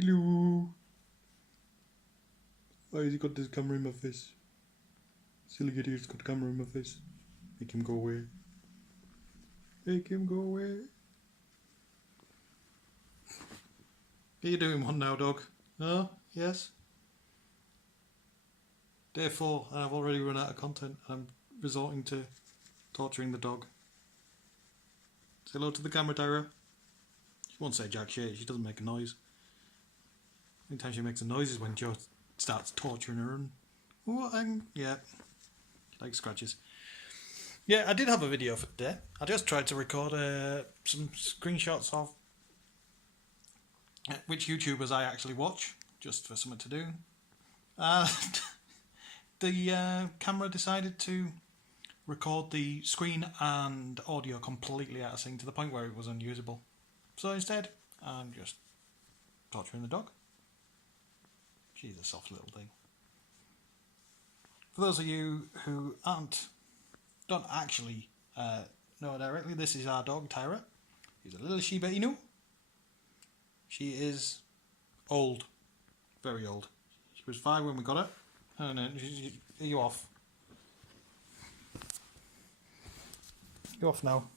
Hello. Why has he got this camera in my face? Silly idiot's got the camera in my face. Make him go away. Make him go away. Are you doing one now, dog? No? Yes? Day 4, and I've already run out of content. I'm resorting to torturing the dog. Say hello to the camera, Tyra. She won't say jack shit, she doesn't make a noise. The only time she makes a noise is when Joe starts torturing her and... yeah. She likes scratches. Yeah, I did have a video for today. I just tried to record some screenshots of which YouTubers I actually watch, just for something to do. The camera decided to record the screen and audio completely out of sync to the point where it was unusable. So instead, I'm just torturing the dog. She's a soft little thing. For those of you who don't actually know directly, this is our dog, Tyra. She's a little Shiba Inu. She is old. Very old. She was 5 when we got her. Oh no, are you off? You're off now.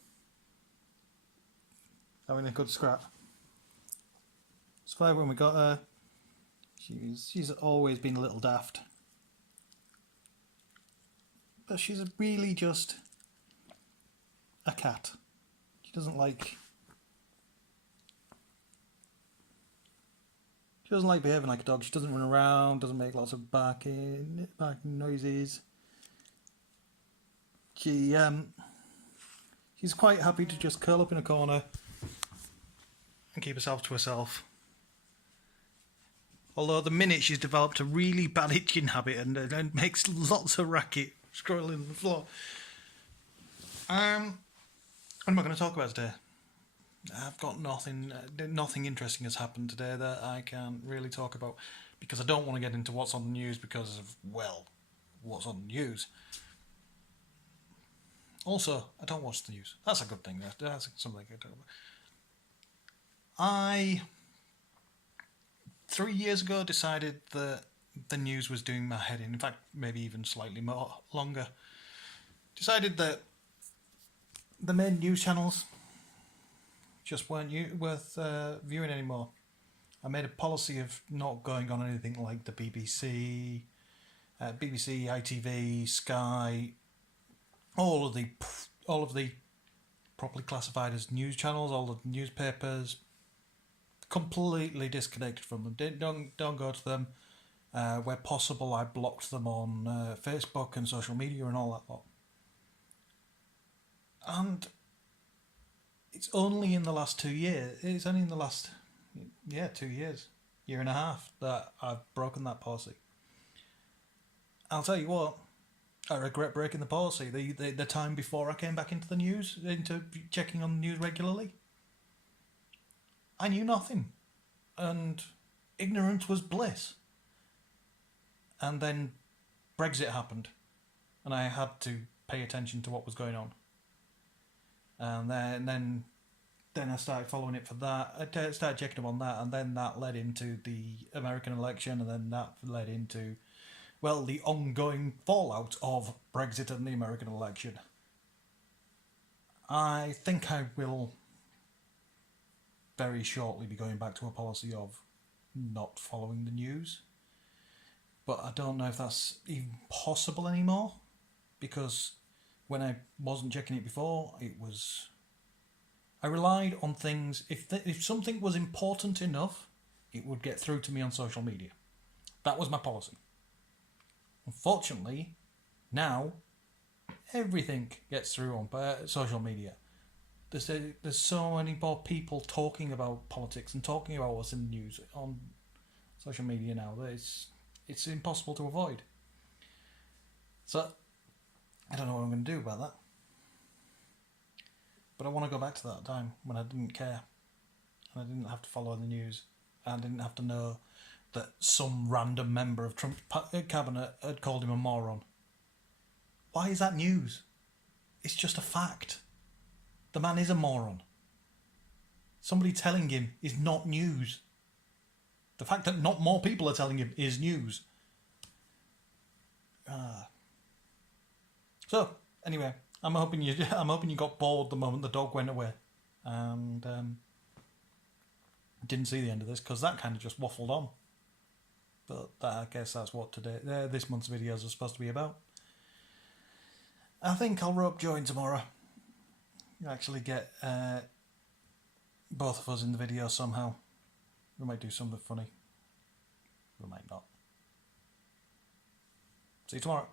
Having a good scrap. She's 5 when we got her. She's always been a little daft. But she's really just a cat. She doesn't like behaving like a dog. She doesn't run around, doesn't make lots of barking noises. She's quite happy to just curl up in a corner and keep herself to herself. Although the minute she's developed a really bad itching habit and makes lots of racket scrolling on the floor. What am I going to talk about today? I've got nothing interesting has happened today that I can really talk about because I don't want to get into what's on the news because of, well, what's on the news. Also, I don't watch the news. That's a good thing. That's something I can talk about. 3 years ago decided that the news was doing my head in. In fact, maybe even slightly longer. Decided that the main news channels just weren't worth viewing anymore. I made a policy of not going on anything like the BBC, ITV, Sky, all of the properly classified as news channels, all the newspapers. Completely disconnected from them. Don't go to them. Where possible, I blocked them on Facebook and social media and all that lot. And it's only in the last 2 years. It's only in the last 2 years, year and a half, that I've broken that policy. I'll tell you what, I regret breaking the policy. The time before I came back into the news, into checking on the news regularly, I knew nothing, and ignorance was bliss. And then Brexit happened, and I had to pay attention to what was going on. And then I started following it for that. I started checking up on that, and then that led into the American election, and then that led into, well, the ongoing fallout of Brexit and the American election. I think I will very shortly be going back to a policy of not following the news. But I don't know if that's even possible anymore, because when I wasn't checking it before, I relied on things. If something was important enough, it would get through to me on social media. That was my policy. Unfortunately, now everything gets through on social media. There's so many more people talking about politics and talking about what's in the news on social media now that it's impossible to avoid. So I don't know what I'm going to do about that. But I want to go back to that time when I didn't care. And I didn't have to follow the news. And I didn't have to know that some random member of Trump's cabinet had called him a moron. Why is that news? It's just a fact. The man is a moron. Somebody telling him is not news. The fact that not more people are telling him is news. So anyway, I'm hoping you got bored the moment the dog went away, and didn't see the end of this because that kind of just waffled on. But I guess that's what this month's videos are supposed to be about. I think I'll rope Joe in tomorrow. Actually get both of us in the video somehow. We might do something funny. We might not. See you tomorrow.